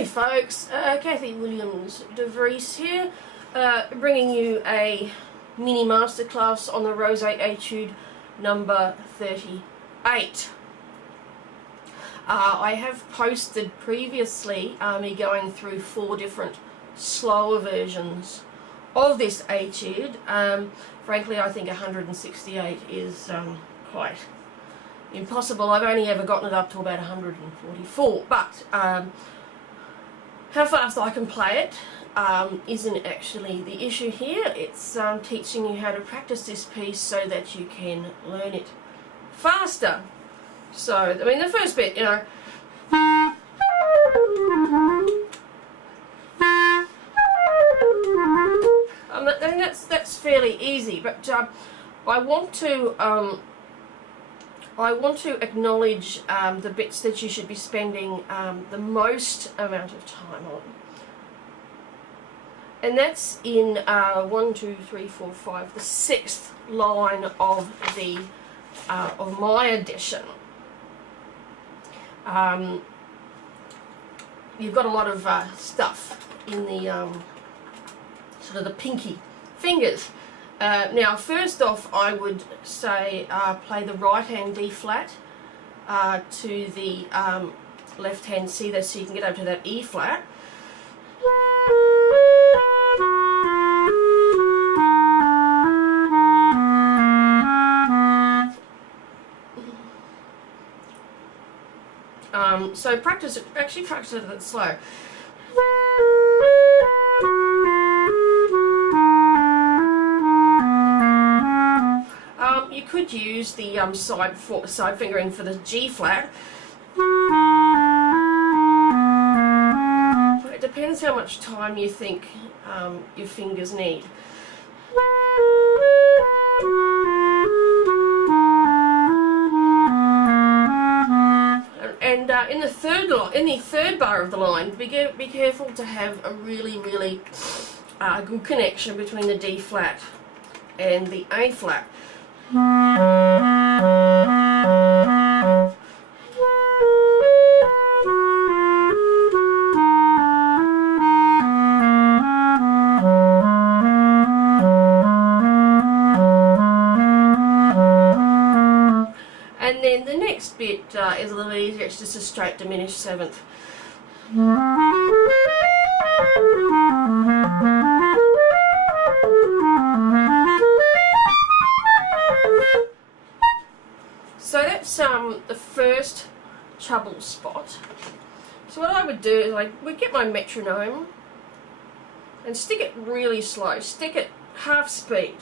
Hey folks, Kathy Williams-Devries here, bringing you a mini masterclass on the Rose Etude number 38. I have posted previously me going through 4 different slower versions of this etude. Frankly, I think 168 is quite impossible. I've only ever gotten it up to about 144, but how fast I can play it isn't actually the issue here. It's teaching you how to practice this piece so that you can learn it faster. So, I mean, the first bit, you know, I mean, that's fairly easy, but I want to acknowledge the bits that you should be spending the most amount of time on, and that's in 1, 2, 3, 4, 5, the 6th line of the of my edition. You've got a lot of stuff in the sort of the pinky fingers. Now, first off, I would say play the right hand D flat to the left hand C there, so you can get over to that E flat. So actually practice it a bit slow. You could use the side fingering for the G flat. It depends how much time you think your fingers need. And in the third bar of the line, be careful to have a really good connection between the D flat and the A flat. And then the next bit is a little bit easier. It's just a straight diminished 7th. So that's the first treble spot. So what I would do is I would get my metronome and stick it really slow. Stick it half speed,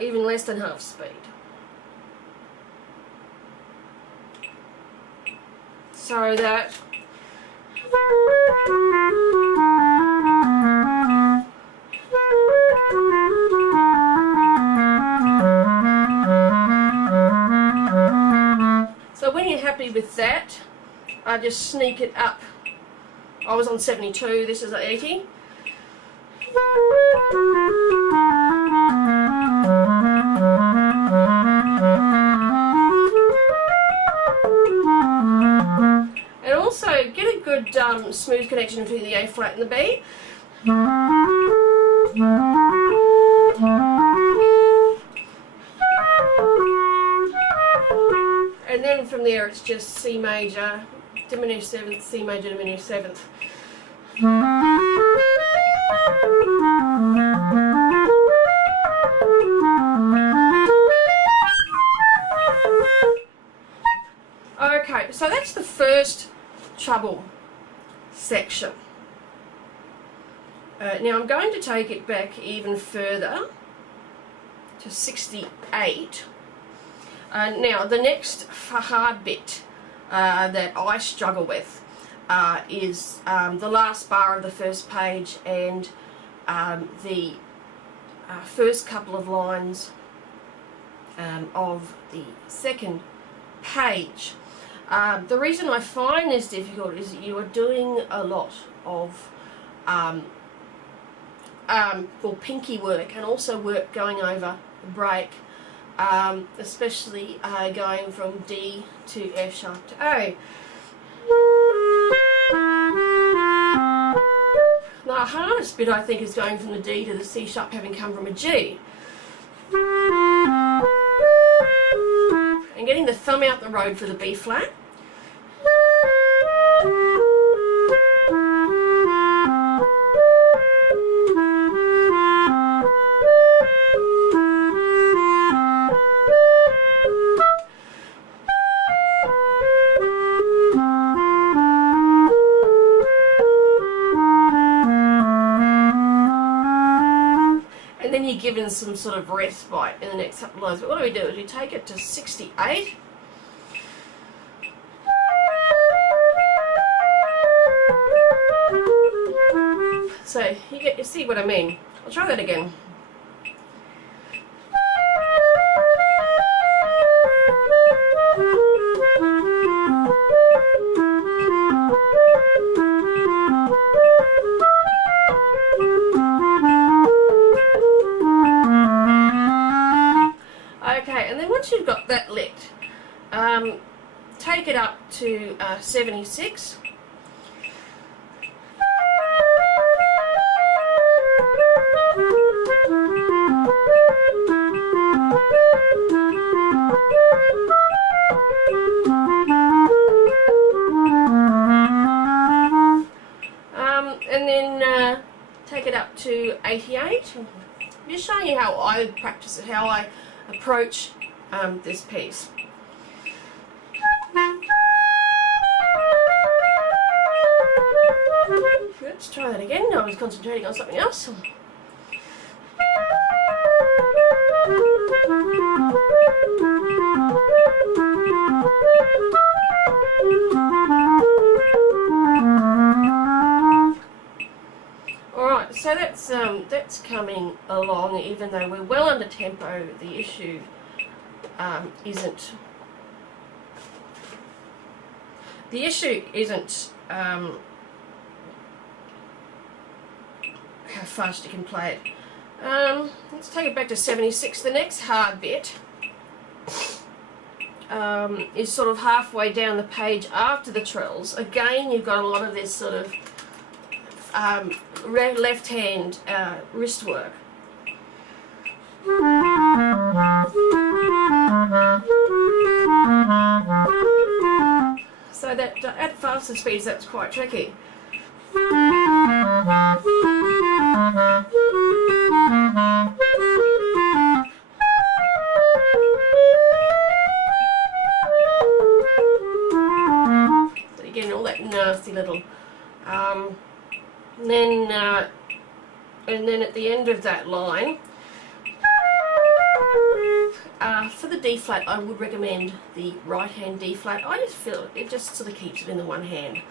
even less than half speed. So that when you're happy with that, I just sneak it up. I was on 72, this is at 80. And also get a good smooth connection between the A flat and the B. And then from there it's just C major, diminished 7th, C major, diminished 7th. Okay, so that's the first treble section. Now I'm going to take it back even further to 68. Now the next hard bit that I struggle with is the last bar of the first page and the first couple of lines of the second page. The reason I find this difficult is that you are doing a lot of pinky work and also work going over the break. Especially going from D to F sharp to A. hardest bit, I think, is going from the D to the C sharp having come from a G. And getting the thumb out the road for the B flat. Given some sort of respite in the next couple of lines. But what do? Is we take it to 68. So you see what I mean. I'll try that again. You've got that licked, take it up to 76. And then take it up to 88. I'm just showing you how I practice it, how I approach this piece. Let's try that again. I was concentrating on something else. Alright, so that's coming along, even though we're well under tempo. The issue isn't how fast you can play it. Let's take it back to 76. The next hard bit is sort of halfway down the page after the trills. Again, you've got a lot of this sort of left hand wrist work. So that at faster speeds, that's quite tricky. So you're getting all that nasty little, and then at the end of that line, for the D flat, I would recommend the right hand D flat. I just feel it just sort of keeps it in the one hand.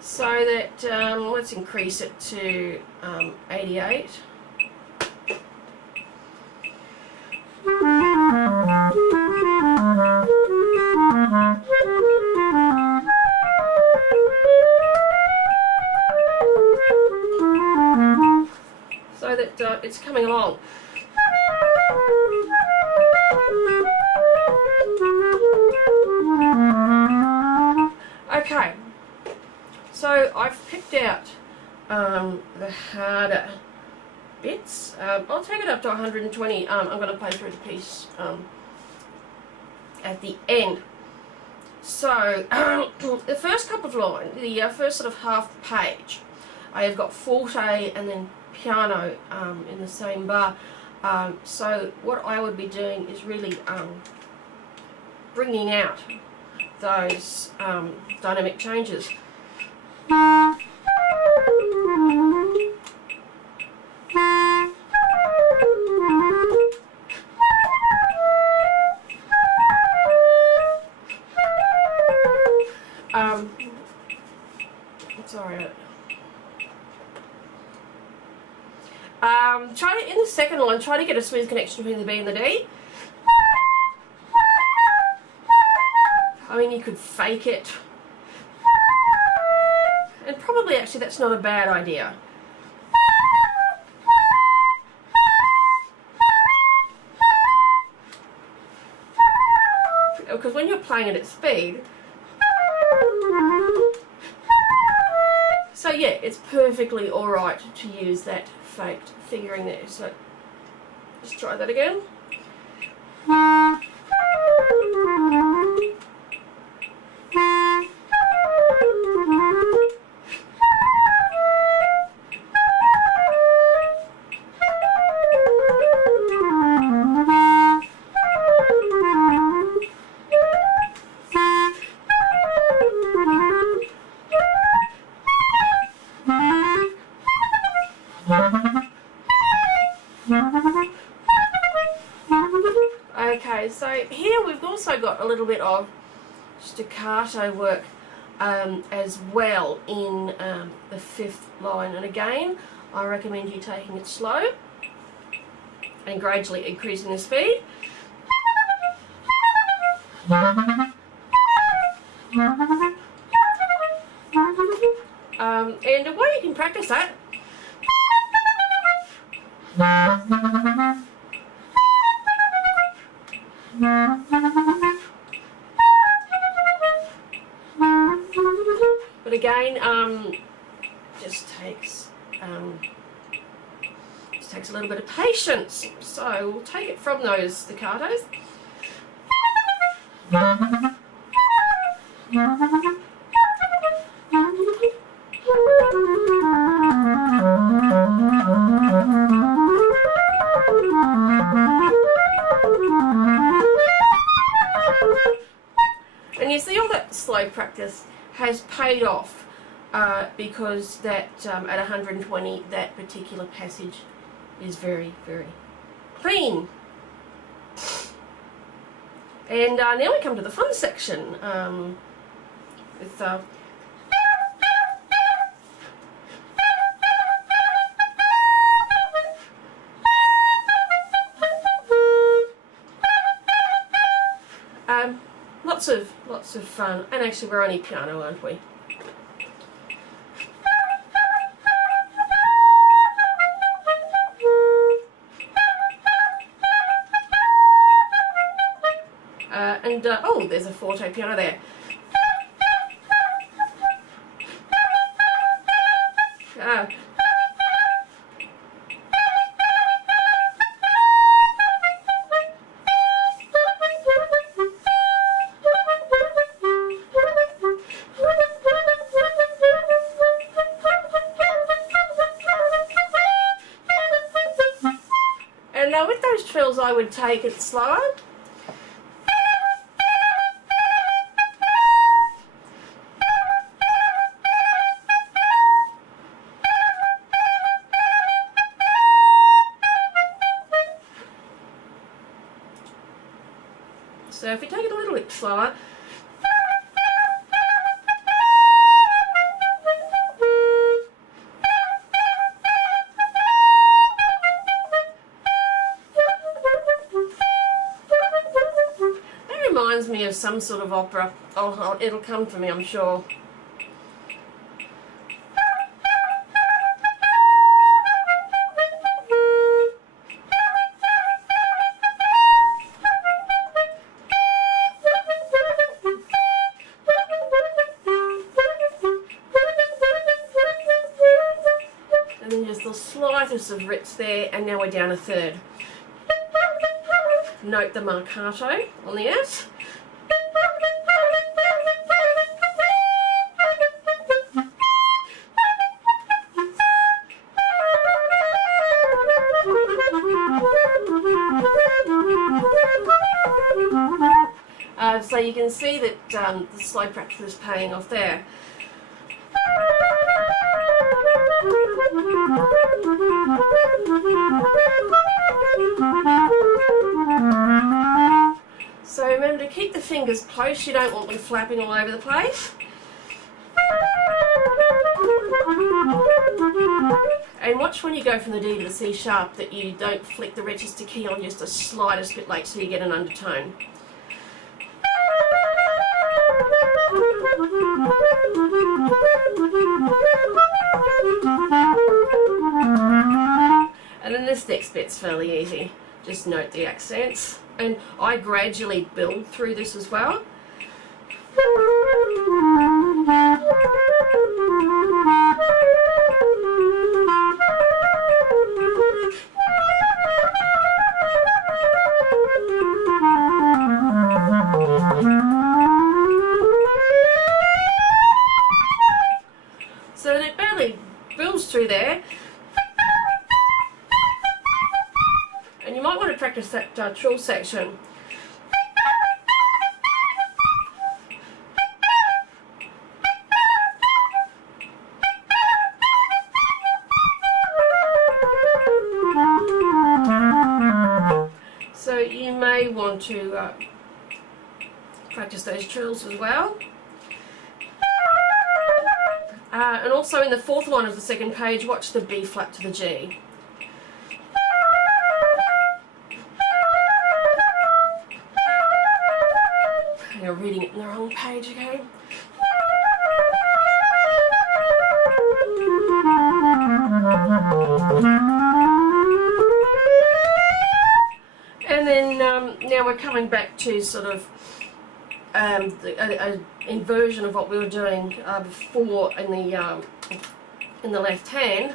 So that, let's increase it to 88. So that it's coming along. Okay, so I've picked out the harder bits. I'll take it up to 120. I'm going to play through the piece at the end. So the first couple of lines, the first sort of half page, I have got forte and then piano in the same bar. So what I would be doing is really bringing out those dynamic changes. Sorry. Try to, in the second line, try to get a smooth connection between the B and the D. I mean, you could fake it. And probably, actually, that's not a bad idea. because when you're playing it at speed, so yeah, it's perfectly alright to use that faked fingering there. So let's try that again. Okay, so here we've also got a little bit of staccato work as well in the 5th line, and again I recommend you taking it slow and gradually increasing the speed. And a way you can practice that but again, just takes a little bit of patience. So we'll take it from those staccatos. And you see all that slow practice has paid off because that at 120 that particular passage is very, very clean. And now we come to the fun section with lots of fun. And actually we're only piano, aren't we? Oh, there's a forte piano there. And now with those trills I would take it slower. So if you take it a little bit slower, that reminds me of some sort of opera. Oh, it'll come to me, I'm sure. And then just the slightest of rits there, and now we're down a third. Note the marcato on the S. So you can see that the slow practice is paying off there. So remember to keep the fingers close, you don't want them flapping all over the place. And watch when you go from the D to the C sharp that you don't flick the register key on just the slightest bit late so you get an undertone. And then this next bit's fairly easy. just note the accents. And I gradually build through this as well. So it barely builds through there. And you might want to practice that trill section. So you may want to practice those trills as well. And also in the fourth line of the second page, watch the B flat to the G. You're reading it in the wrong page again. And then now we're coming back to sort of a inversion of what we were doing before in the left hand.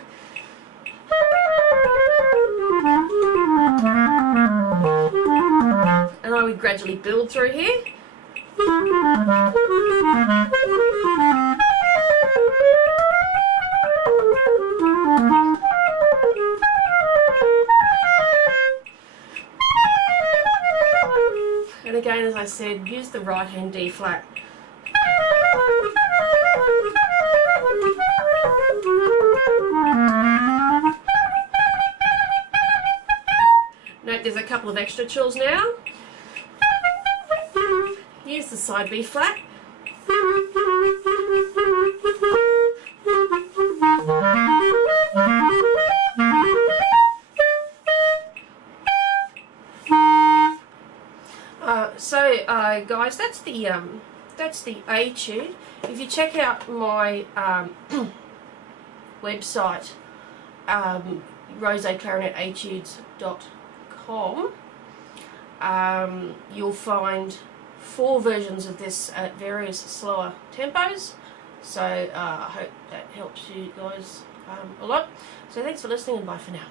And I would gradually build through here. And again, as I said, use the right hand D flat. Note there's a couple of extra trills now. Use the side B flat. Guys, that's the etude. If you check out my website, roseclarinetetudes.com, you'll find 4 versions of this at various slower tempos. So I hope that helps you guys a lot. So thanks for listening, and bye for now.